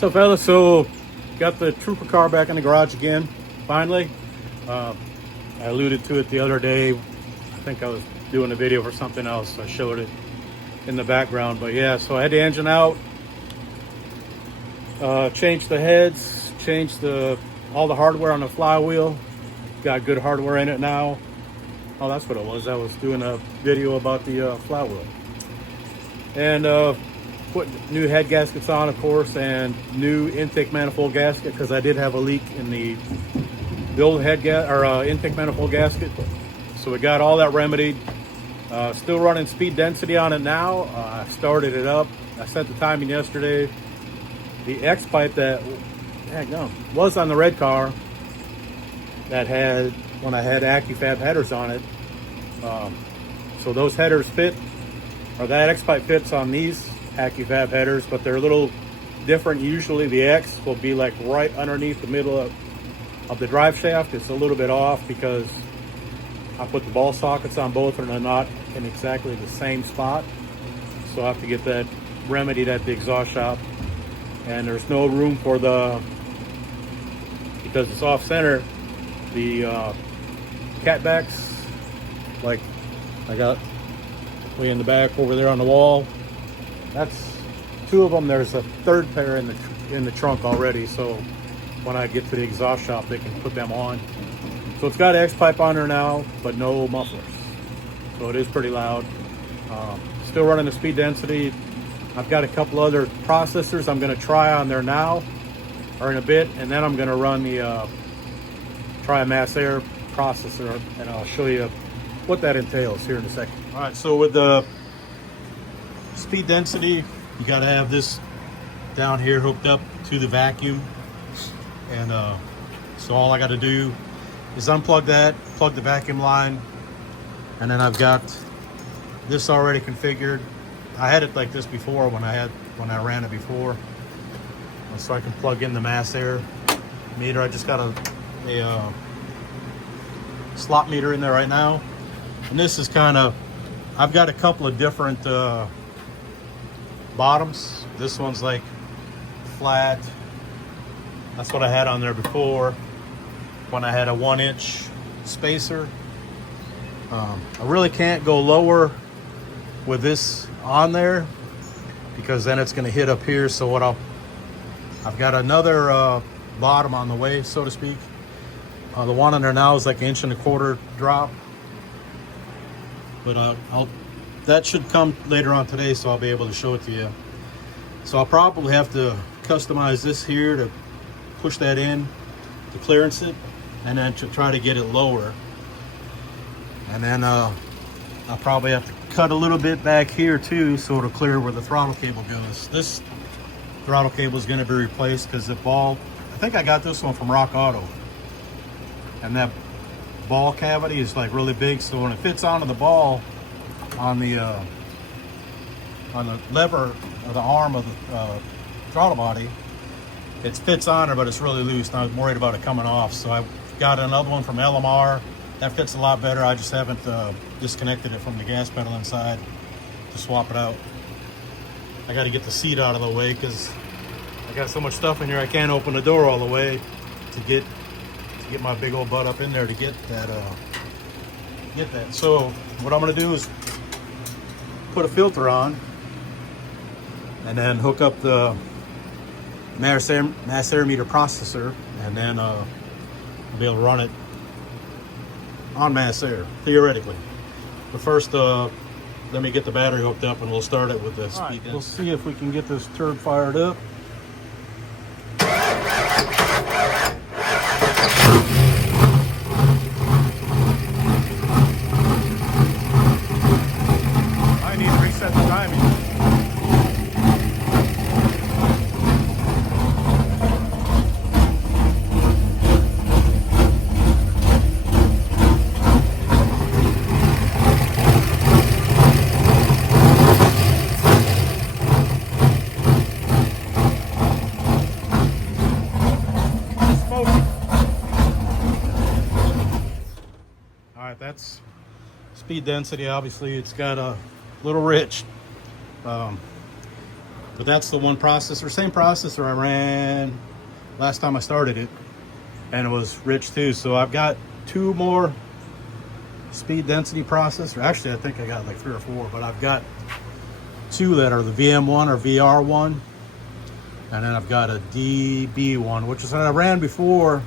So fellas, so got the Trooper car back in the garage again, finally. I alluded to it the other day. I think I was doing a video for something else. I showed it in the background, but yeah, so I had the engine out, changed the heads, changed all the hardware on the flywheel. Got good hardware in it now. Oh, that's what it was. I was doing a video about the flywheel. And put new head gaskets on, of course, and new intake manifold gasket, because I did have a leak in the old intake manifold gasket. So we got all that remedied. Still running speed density on it now. I started it up. I set the timing yesterday. The X pipe that was on the red car that had, when I had AccuFab headers on it. So those headers fit, or that X pipe fits on these AccuFab headers, but they're a little different. Usually the X will be like right underneath the middle of the drive shaft. It's a little bit off because I put the ball sockets on both and they're not in exactly the same spot. So I have to get that remedied at the exhaust shop. And there's no room for because it's off center, the catbacks, like I got way in the back over there on the wall. That's two of them. There's a third pair in the trunk already. So when I get to the exhaust shop, they can put them on. So it's got X pipe on there now, but no mufflers. So it is pretty loud. Still running the speed density. I've got a couple other processors I'm going to try on there now, or in a bit, and then I'm going to run try a mass air processor, and I'll show you what that entails here in a second. All right, so with the speed density, you got to have this down here hooked up to the vacuum, and so all I got to do is unplug that, plug the vacuum line, and then I've got this already configured. I had it like this before when I ran it before, so I can plug in the mass air meter. I just got a slot meter in there right now, and this is I've got a couple of different bottoms. This one's like flat. That's what I had on there before when I had a 1-inch spacer. I really can't go lower with this on there because then it's going to hit up here. So what I've got another bottom on the way, so to speak. The one on there now is like 1.25 inch drop, but that should come later on today, so I'll be able to show it to you. So I'll probably have to customize this here to push that in to clearance it, and then to try to get it lower. And then I'll probably have to cut a little bit back here too, so it'll clear where the throttle cable goes. This throttle cable is going to be replaced because the ball, I think I got this one from Rock Auto, and that ball cavity is like really big, so when it fits onto the ball on the lever or the arm of the throttle body, it fits on there, but it's really loose, and I was worried about it coming off. So I got another one from LMR that fits a lot better. I just haven't disconnected it from the gas pedal inside to swap it out. I got to get the seat out of the way because I got so much stuff in here I can't open the door all the way to get my big old butt up in there to get that. So what I'm going to do is put a filter on and then hook up the mass air meter processor, and then I'll be able to run it on mass air, theoretically. But first, let me get the battery hooked up and we'll start it with the speed density. We'll see if we can get this turd fired up. I need to reset the timing. That's speed density. Obviously it's got a little rich. But that's the one processor, same processor I ran last time I started it, and it was rich too. So I've got 2 more speed density processor. Actually, I think I got like 3 or 4, but I've got 2 that are the VM1 or VR1, and then I've got a DB1, which is what I ran before,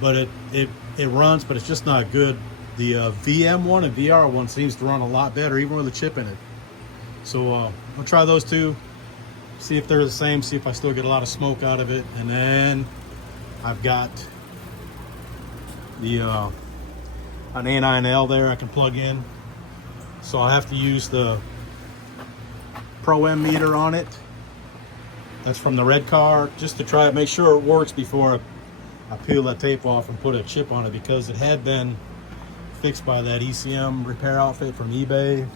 but it runs, but it's just not good. The VM1 and VR1 seems to run a lot better, even with a chip in it. So I'll try those 2, see if they're the same, see if I still get a lot of smoke out of it. And then I've got the an A9L there I can plug in. So I'll have to use the Pro M meter on it. That's from the red car, just to try it, make sure it works before I peel that tape off and put a chip on it, because it had been fixed by that ECM repair outfit from eBay.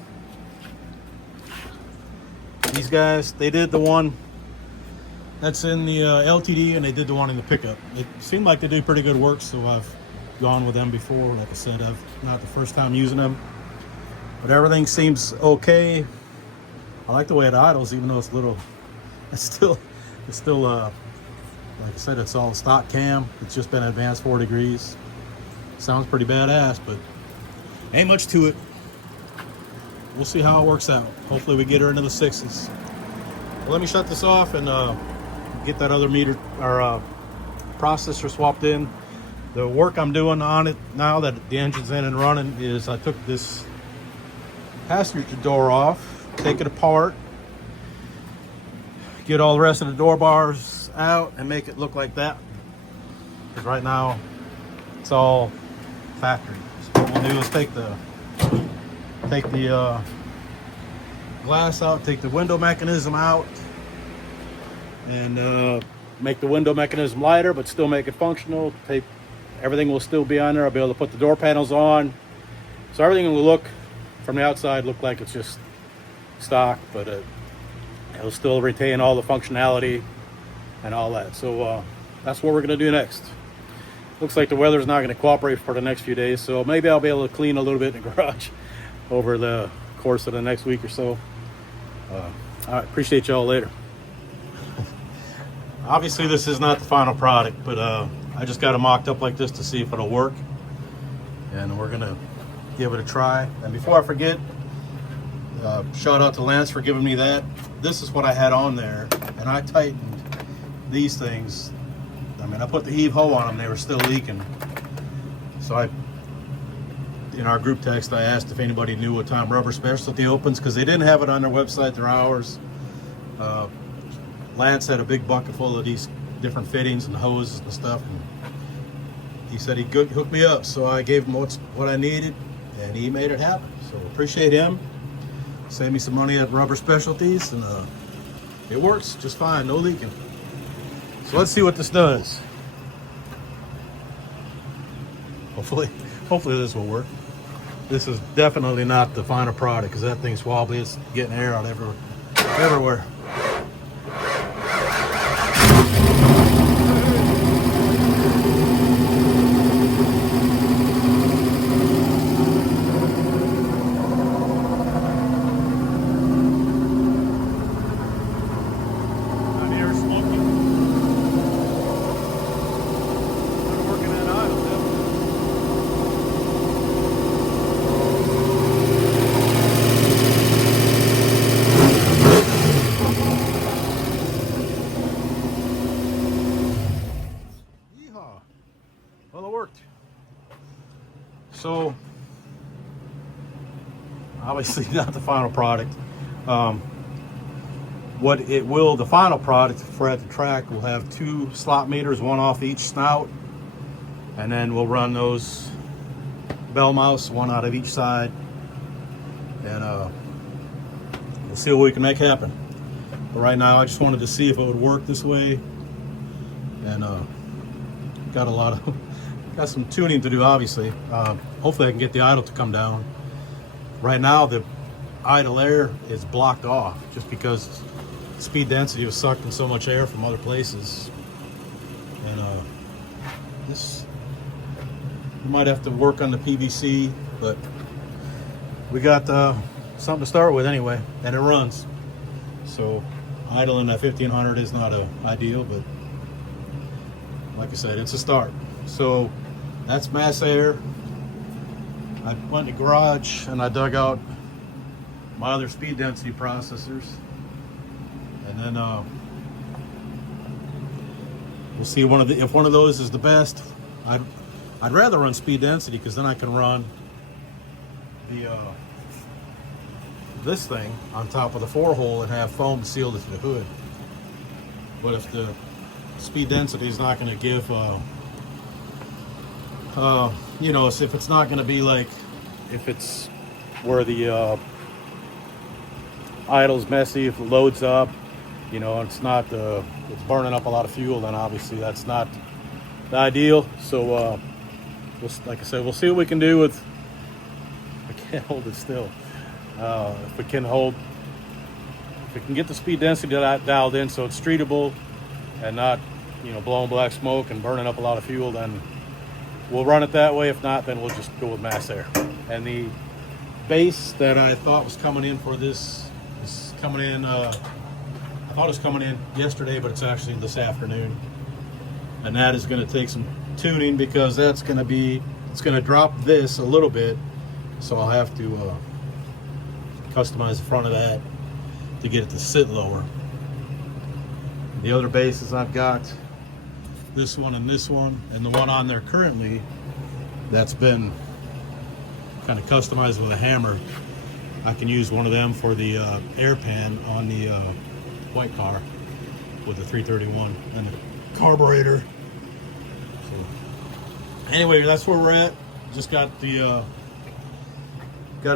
These guys, they did the one that's in the LTD, and they did the one in the pickup. It seemed like they do pretty good work, so I've gone with them before. Like I said, I've not the first time using them, but everything seems okay. I like the way it idles, even though it's little. It's still like I said, it's all stock cam. It's just been advanced 4 degrees. Sounds pretty badass, but ain't much to it. We'll see how it works out. Hopefully we get her into the 6s. Well, let me shut this off and get that other meter or processor swapped in. The work I'm doing on it now that the engine's in and running is I took this passenger door off, take it apart, get all the rest of the door bars out and make it look like that. Because right now it's all factory. So what we'll do is take the glass out, take the window mechanism out, and make the window mechanism lighter, but still make it functional. Everything will still be on there. I'll be able to put the door panels on, so everything will look from the outside look like it's just stock, but it'll still retain all the functionality and all that. So that's what we're going to do next. Looks like the weather's not going to cooperate for the next few days, so maybe I'll be able to clean a little bit in the garage over the course of the next week or so. I appreciate y'all later. Obviously this is not the final product, but I just got it mocked up like this to see if it'll work, and we're gonna give it a try. And before I forget, shout out to Lance for giving me that. This is what I had on there, and I tightened these things. I mean, I put the heave hoe on them, they were still leaking. So in our group text, I asked if anybody knew what time Rubber Specialty opens, because they didn't have it on their website, their hours. Lance had a big bucket full of these different fittings and hoses and stuff. And he said he'd hook me up, so I gave him what I needed, and he made it happen. So appreciate him. Saved me some money at Rubber Specialties, and it works just fine, no leaking. So let's see what this does. Hopefully this will work. This is definitely not the final product, because that thing's wobbly. It's getting air out everywhere. Well, it worked. So, obviously not the final product. The final product for at the track will have 2 slot meters, one off each snout, and then we'll run those bell mounts, one out of each side, and we'll see what we can make happen. But right now, I just wanted to see if it would work this way, and got some tuning to do, obviously. Hopefully I can get the idle to come down. Right now the idle air is blocked off just because speed density was sucking so much air from other places. And this, we might have to work on the PVC, but we got something to start with anyway, and it runs. So idling at 1500 is not ideal, but like I said, it's a start. So that's mass air. I went to the garage and I dug out my other speed density processors, and then we'll see if one of those is the best. I'd rather run speed density because then I can run the this thing on top of the 4-hole and have foam sealed to the hood. But if the speed density is not going to give, you know, if it's not going to be like, if it's where the idle's messy, if it loads up, you know, it's not it's burning up a lot of fuel, then obviously that's not the ideal. So like I said, we'll see what we can do with. I can't hold it still. If we can get the speed density dialed in so it's streetable and not, you know, blowing black smoke and burning up a lot of fuel, then we'll run it that way. If not, then we'll just go with mass air. And the base that I thought was coming in for this is coming in, I thought it was coming in yesterday, but it's actually this afternoon. And that is going to take some tuning because it's going to drop this a little bit. So I'll have to customize the front of that to get it to sit lower. The other bases I've got, this one and the one on there currently that's been kind of customized with a hammer. I can use one of them for the air pan on the white car with the 331 and the carburetor. So anyway, that's where we're at. Just got to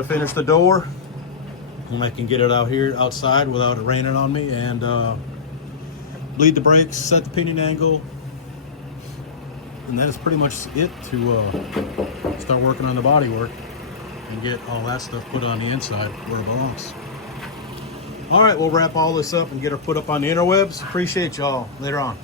finish the door and I can get it out here outside without it raining on me, and bleed the brakes, set the pinion angle, and that is pretty much it to start working on the body work and get all that stuff put on the inside where it belongs. All right, we'll wrap all this up and get her put up on the interwebs. Appreciate y'all. Later on.